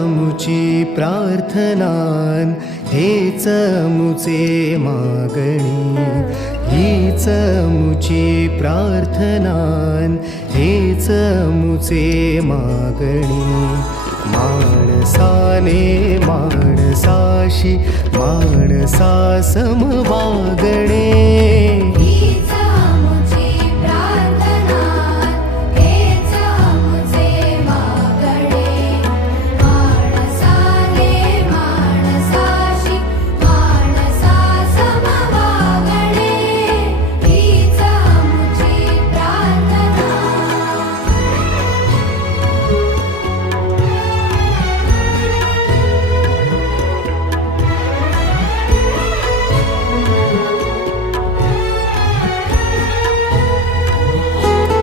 मुची प्रार्थनान, हेच मुचे मागणी. हीच मुची प्रार्थनान, हेच मुचे मागणी. माणसाने माणसाशी माणसासम वागणे.